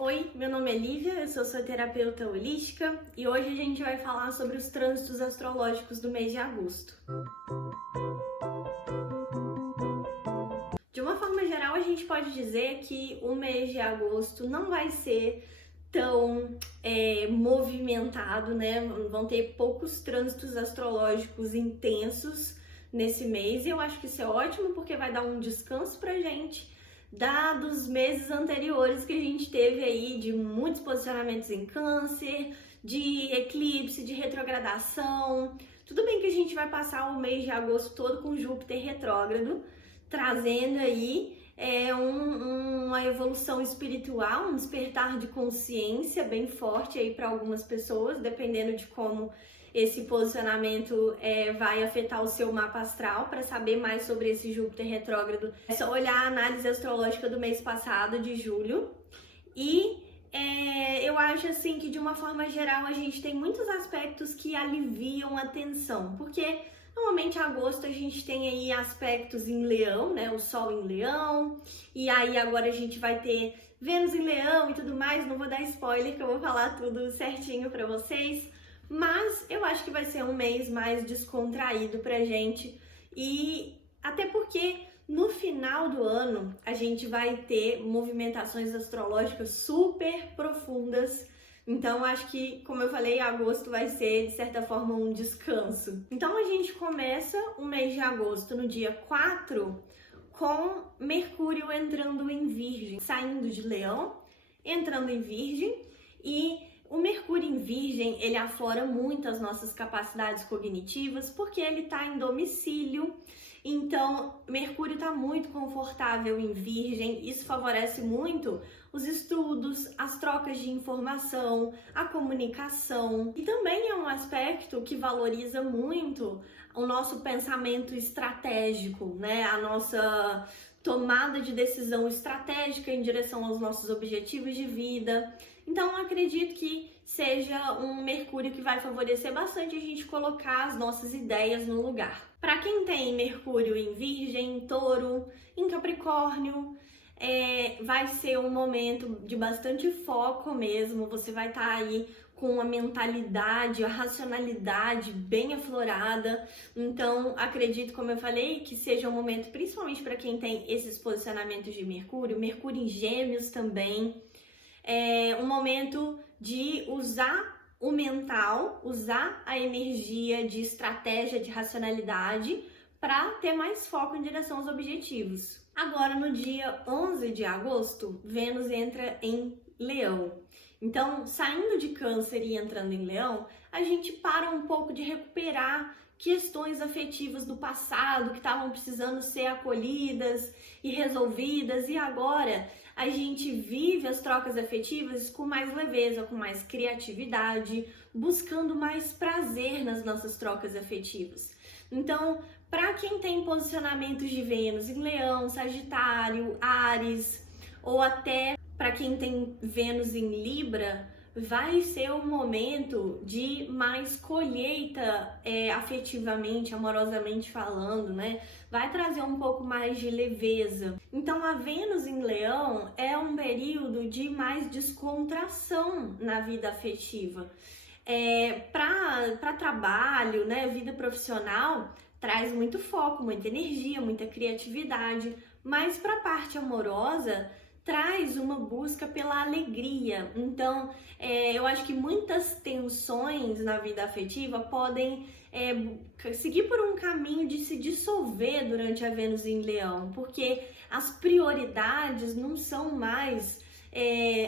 Oi, meu nome é Lívia, eu sou terapeuta holística e hoje a gente vai falar sobre os trânsitos astrológicos do mês de agosto. De uma forma geral, a gente pode dizer que o mês de agosto não vai ser tão movimentado, né? Vão ter poucos trânsitos astrológicos intensos nesse mês e eu acho que isso é ótimo porque vai dar um descanso pra gente dos meses anteriores que a gente teve aí de muitos posicionamentos em câncer, de eclipse, de retrogradação. Tudo bem que a gente vai passar o mês de agosto todo com Júpiter retrógrado, trazendo aí uma evolução espiritual, um despertar de consciência bem forte aí para algumas pessoas, dependendo de como esse posicionamento vai afetar o seu mapa astral. Para saber mais sobre esse Júpiter retrógrado, é só olhar a análise astrológica do mês passado, de julho. E eu acho assim que de uma forma geral a gente tem muitos aspectos que aliviam a tensão, porque normalmente em agosto a gente tem aí aspectos em Leão, né? O Sol em Leão, e aí agora a gente vai ter Vênus em Leão e tudo mais. Não vou dar spoiler que eu vou falar tudo certinho para vocês, mas eu acho que vai ser um mês mais descontraído pra gente, e até porque no final do ano a gente vai ter movimentações astrológicas super profundas. Então, acho que, como eu falei, agosto vai ser, de certa forma, um descanso. Então, a gente começa o mês de agosto no dia 4 com Mercúrio entrando em Virgem, saindo de Leão, entrando em Virgem. E o Mercúrio em Virgem, ele aflora muito as nossas capacidades cognitivas, porque ele está em domicílio. Então, Mercúrio está muito confortável em Virgem, isso favorece muito os estudos, as trocas de informação, a comunicação. E também é um aspecto que valoriza muito o nosso pensamento estratégico, né? A nossa tomada de decisão estratégica em direção aos nossos objetivos de vida. Então, acredito que seja um Mercúrio que vai favorecer bastante a gente colocar as nossas ideias no lugar. Para quem tem Mercúrio em Virgem, em Touro, em Capricórnio, vai ser um momento de bastante foco mesmo. Você vai estar aí com a mentalidade, a racionalidade bem aflorada. Então, acredito, como eu falei, que seja um momento, principalmente para quem tem esses posicionamentos de Mercúrio, Mercúrio em Gêmeos também. É um momento de usar o mental, usar a energia de estratégia, de racionalidade, para ter mais foco em direção aos objetivos. Agora, no dia 11 de agosto, Vênus entra em Leão. Então, saindo de Câncer e entrando em Leão, a gente para um pouco de recuperar questões afetivas do passado que estavam precisando ser acolhidas e resolvidas, e agora a gente vive as trocas afetivas com mais leveza, com mais criatividade, buscando mais prazer nas nossas trocas afetivas. Então, para quem tem posicionamentos de Vênus em Leão, Sagitário, Áries, ou até para quem tem Vênus em Libra, vai ser um momento de mais colheita afetivamente, amorosamente falando, né? Vai trazer um pouco mais de leveza. Então, a Vênus em Leão é um período de mais descontração na vida afetiva. Para trabalho, né, vida profissional, traz muito foco, muita energia, muita criatividade, mas para a parte amorosa, traz uma busca pela alegria. Então, eu acho que muitas tensões na vida afetiva podem seguir por um caminho de se dissolver durante a Vênus em Leão, porque as prioridades não são mais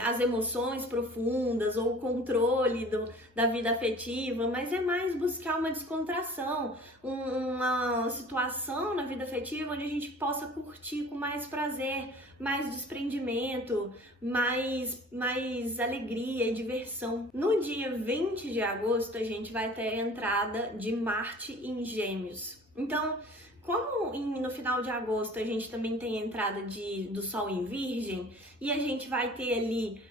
as emoções profundas ou o controle da vida afetiva, mas é mais buscar uma descontração, uma situação na vida afetiva onde a gente possa curtir com mais prazer, mais desprendimento, mais alegria e diversão. No dia 20 de agosto, a gente vai ter a entrada de Marte em Gêmeos. Então, como no final de agosto a gente também tem a entrada do Sol em Virgem, e a gente vai ter ali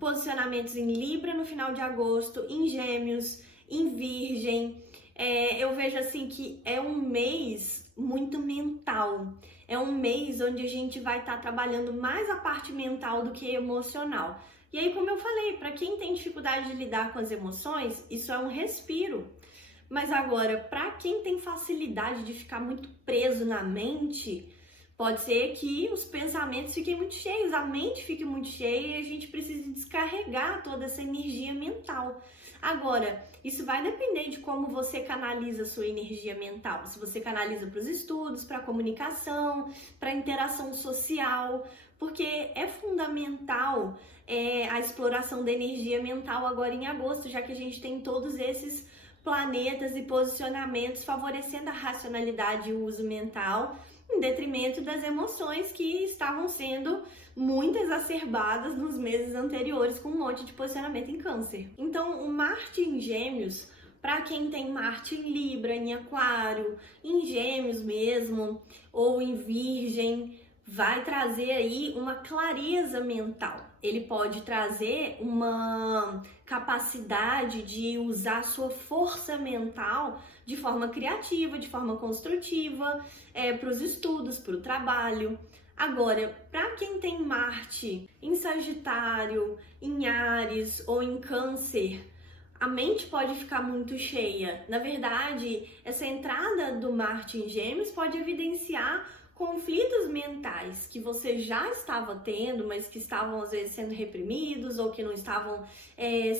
posicionamentos em Libra no final de agosto, em Gêmeos, em Virgem, eu vejo assim que é um mês muito mental. É um mês onde a gente vai estar trabalhando mais a parte mental do que emocional. E aí, como eu falei, para quem tem dificuldade de lidar com as emoções, isso é um respiro. Mas agora, para quem tem facilidade de ficar muito preso na mente, pode ser que os pensamentos fiquem muito cheios, a mente fique muito cheia e a gente precise descarregar toda essa energia mental. Agora, isso vai depender de como você canaliza a sua energia mental. Se você canaliza para os estudos, para a comunicação, para a interação social, porque é fundamental a exploração da energia mental agora em agosto, já que a gente tem todos esses planetas e posicionamentos favorecendo a racionalidade e o uso mental, em detrimento das emoções que estavam sendo muito exacerbadas nos meses anteriores com um monte de posicionamento em Câncer. Então, o Marte em Gêmeos, para quem tem Marte em Libra, em Aquário, em Gêmeos mesmo, ou em Virgem, vai trazer aí uma clareza mental. Ele pode trazer uma capacidade de usar sua força mental de forma criativa, de forma construtiva, para os estudos, para o trabalho. Agora, para quem tem Marte em Sagitário, em Áries ou em Câncer, a mente pode ficar muito cheia. Na verdade, essa entrada do Marte em Gêmeos pode evidenciar conflitos mentais que você já estava tendo, mas que estavam às vezes sendo reprimidos ou que não estavam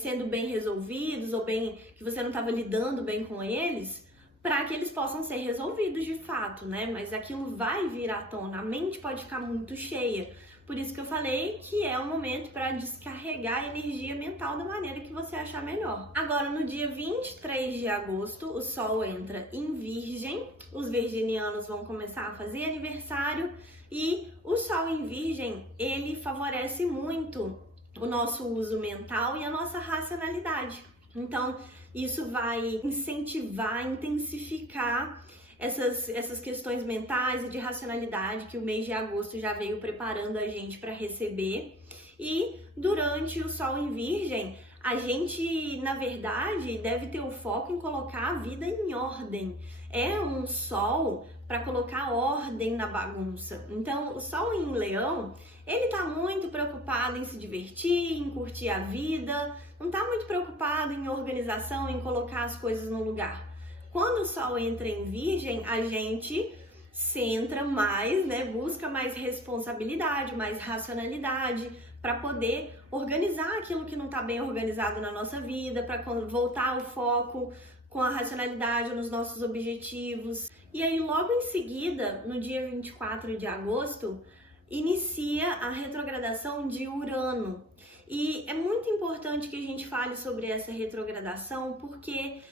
sendo bem resolvidos ou que você não estava lidando bem com eles, para que eles possam ser resolvidos de fato, né? Mas aquilo vai vir à tona, a mente pode ficar muito cheia. Por isso que eu falei que é o momento para descarregar a energia mental da maneira que você achar melhor. Agora, no dia 23 de agosto, o Sol entra em Virgem, os virginianos vão começar a fazer aniversário e o Sol em Virgem, ele favorece muito o nosso uso mental e a nossa racionalidade. Então, isso vai incentivar, intensificar essas questões mentais e de racionalidade que o mês de agosto já veio preparando a gente para receber. E durante o Sol em Virgem, a gente, na verdade, deve ter o foco em colocar a vida em ordem. É um Sol para colocar ordem na bagunça. Então, o Sol em Leão, ele tá muito preocupado em se divertir, em curtir a vida, não tá muito preocupado em organização, em colocar as coisas no lugar. Quando o Sol entra em Virgem, a gente centra mais, né? Busca mais responsabilidade, mais racionalidade, para poder organizar aquilo que não está bem organizado na nossa vida, para voltar o foco com a racionalidade nos nossos objetivos. E aí, logo em seguida, no dia 24 de agosto, inicia a retrogradação de Urano. E é muito importante que a gente fale sobre essa retrogradação, porque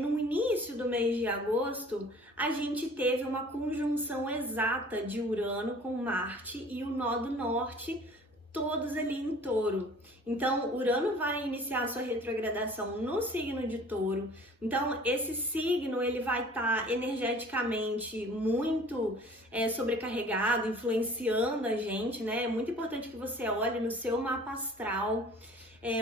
no início do mês de agosto, a gente teve uma conjunção exata de Urano com Marte e o nó do norte, todos ali em Touro. Então, Urano vai iniciar sua retrogradação no signo de Touro. Então, esse signo ele vai estar energeticamente muito sobrecarregado, influenciando a gente, né? É muito importante que você olhe no seu mapa astral.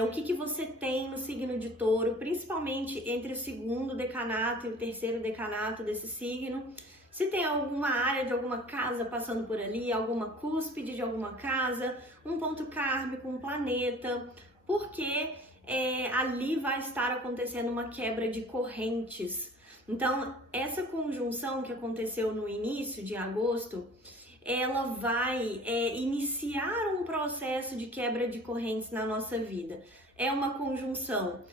O que você tem no signo de Touro, principalmente entre o segundo decanato e o terceiro decanato desse signo. Se tem alguma área de alguma casa passando por ali, alguma cúspide de alguma casa, um ponto kármico, um planeta, porque ali vai estar acontecendo uma quebra de correntes. Então, essa conjunção que aconteceu no início de agosto, ela vai iniciar um processo de quebra de correntes na nossa vida. É uma conjunção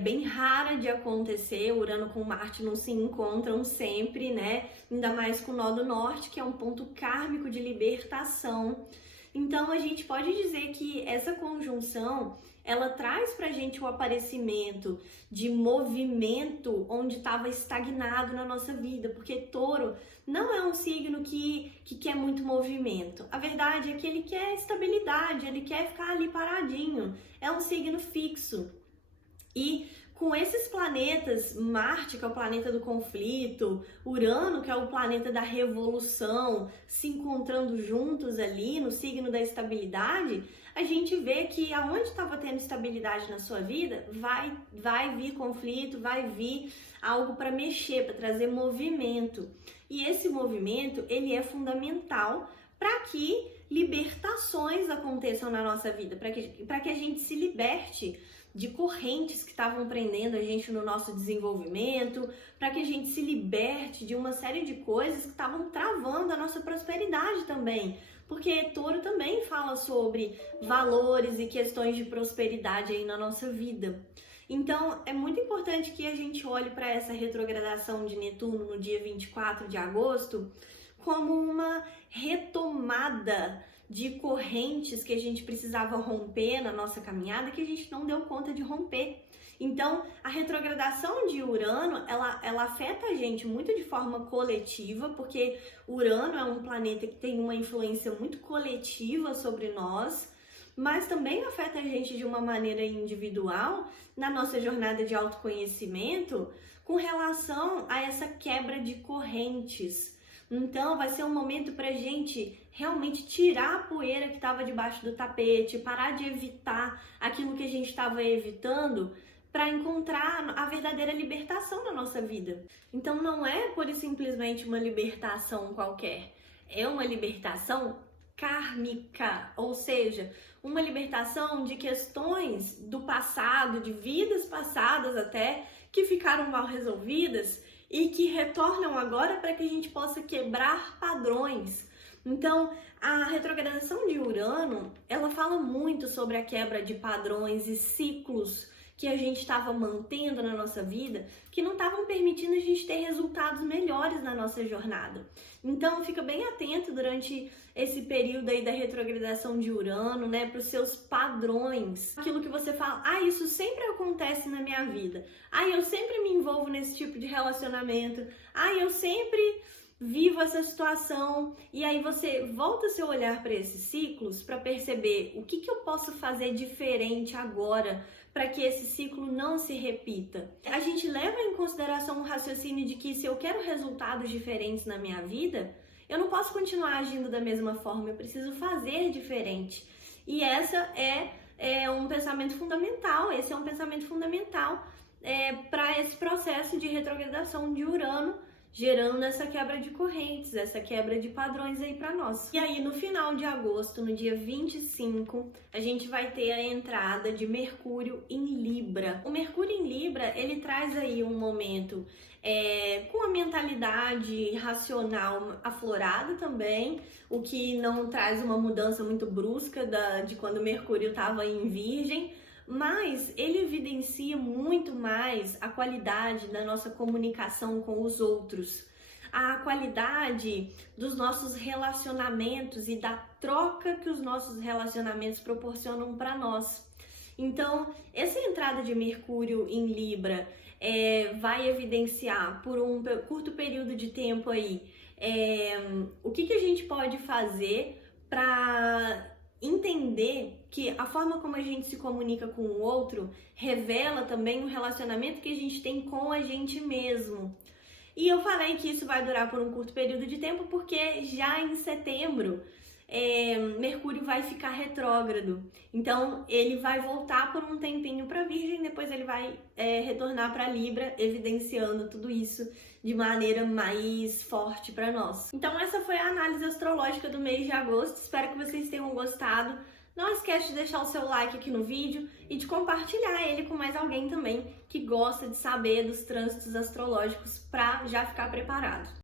bem rara de acontecer, Urano com Marte não se encontram sempre, né? Ainda mais com o nó do norte, que é um ponto kármico de libertação. Então, a gente pode dizer que essa conjunção, ela traz pra gente o aparecimento de movimento onde estava estagnado na nossa vida, porque Touro não é um signo que quer muito movimento. A verdade é que ele quer estabilidade, ele quer ficar ali paradinho. É um signo fixo. E com esses planetas, Marte, que é o planeta do conflito, Urano, que é o planeta da revolução, se encontrando juntos ali no signo da estabilidade, a gente vê que aonde estava tendo estabilidade na sua vida, vai vir conflito, vai vir algo para mexer, para trazer movimento. E esse movimento, ele é fundamental para que libertações aconteçam na nossa vida, para que a gente se liberte de correntes que estavam prendendo a gente no nosso desenvolvimento, para que a gente se liberte de uma série de coisas que estavam travando a nossa prosperidade também. Porque Touro também fala sobre valores e questões de prosperidade aí na nossa vida. Então, é muito importante que a gente olhe para essa retrogradação de Netuno no dia 24 de agosto como uma retomada de correntes que a gente precisava romper na nossa caminhada, que a gente não deu conta de romper. Então, a retrogradação de Urano, ela afeta a gente muito de forma coletiva, porque Urano é um planeta que tem uma influência muito coletiva sobre nós, mas também afeta a gente de uma maneira individual na nossa jornada de autoconhecimento com relação a essa quebra de correntes. Então, vai ser um momento para a gente realmente tirar a poeira que estava debaixo do tapete, parar de evitar aquilo que a gente estava evitando para encontrar a verdadeira libertação na nossa vida. Então, não é pura e simplesmente uma libertação qualquer, é uma libertação kármica, ou seja, uma libertação de questões do passado, de vidas passadas até, que ficaram mal resolvidas e que retornam agora para que a gente possa quebrar padrões. Então, a retrogradação de Urano, ela fala muito sobre a quebra de padrões e ciclos que a gente estava mantendo na nossa vida, que não estavam permitindo a gente ter resultados melhores na nossa jornada. Então, fica bem atento durante esse período aí da retrogradação de Urano, né, para os seus padrões. Aquilo que você fala, isso sempre acontece na minha vida. Eu sempre me envolvo nesse tipo de relacionamento. Eu sempre vivo essa situação. E aí você volta seu olhar para esses ciclos para perceber o que eu posso fazer diferente agora para que esse ciclo não se repita. A gente leva em consideração o raciocínio de que se eu quero resultados diferentes na minha vida, eu não posso continuar agindo da mesma forma, eu preciso fazer diferente. E essa é um pensamento fundamental, esse é um pensamento fundamental para esse processo de retrogradação de Urano, gerando essa quebra de correntes, essa quebra de padrões aí para nós. E aí, no final de agosto, no dia 25, a gente vai ter a entrada de Mercúrio em Libra. O Mercúrio em Libra, ele traz aí um momento com a mentalidade racional aflorada também, o que não traz uma mudança muito brusca de quando Mercúrio estava em Virgem, mas ele evidencia muito mais a qualidade da nossa comunicação com os outros, a qualidade dos nossos relacionamentos e da troca que os nossos relacionamentos proporcionam para nós. Então, essa entrada de Mercúrio em Libra vai evidenciar por um curto período de tempo aí o que a gente pode fazer para entender que a forma como a gente se comunica com o outro revela também o relacionamento que a gente tem com a gente mesmo. E eu falei que isso vai durar por um curto período de tempo porque já em setembro Mercúrio vai ficar retrógrado. Então ele vai voltar por um tempinho para Virgem, depois ele vai retornar para Libra, evidenciando tudo isso de maneira mais forte para nós. Então essa foi a análise astrológica do mês de agosto. Espero que vocês tenham gostado. Não esquece de deixar o seu like aqui no vídeo e de compartilhar ele com mais alguém também que gosta de saber dos trânsitos astrológicos para já ficar preparado.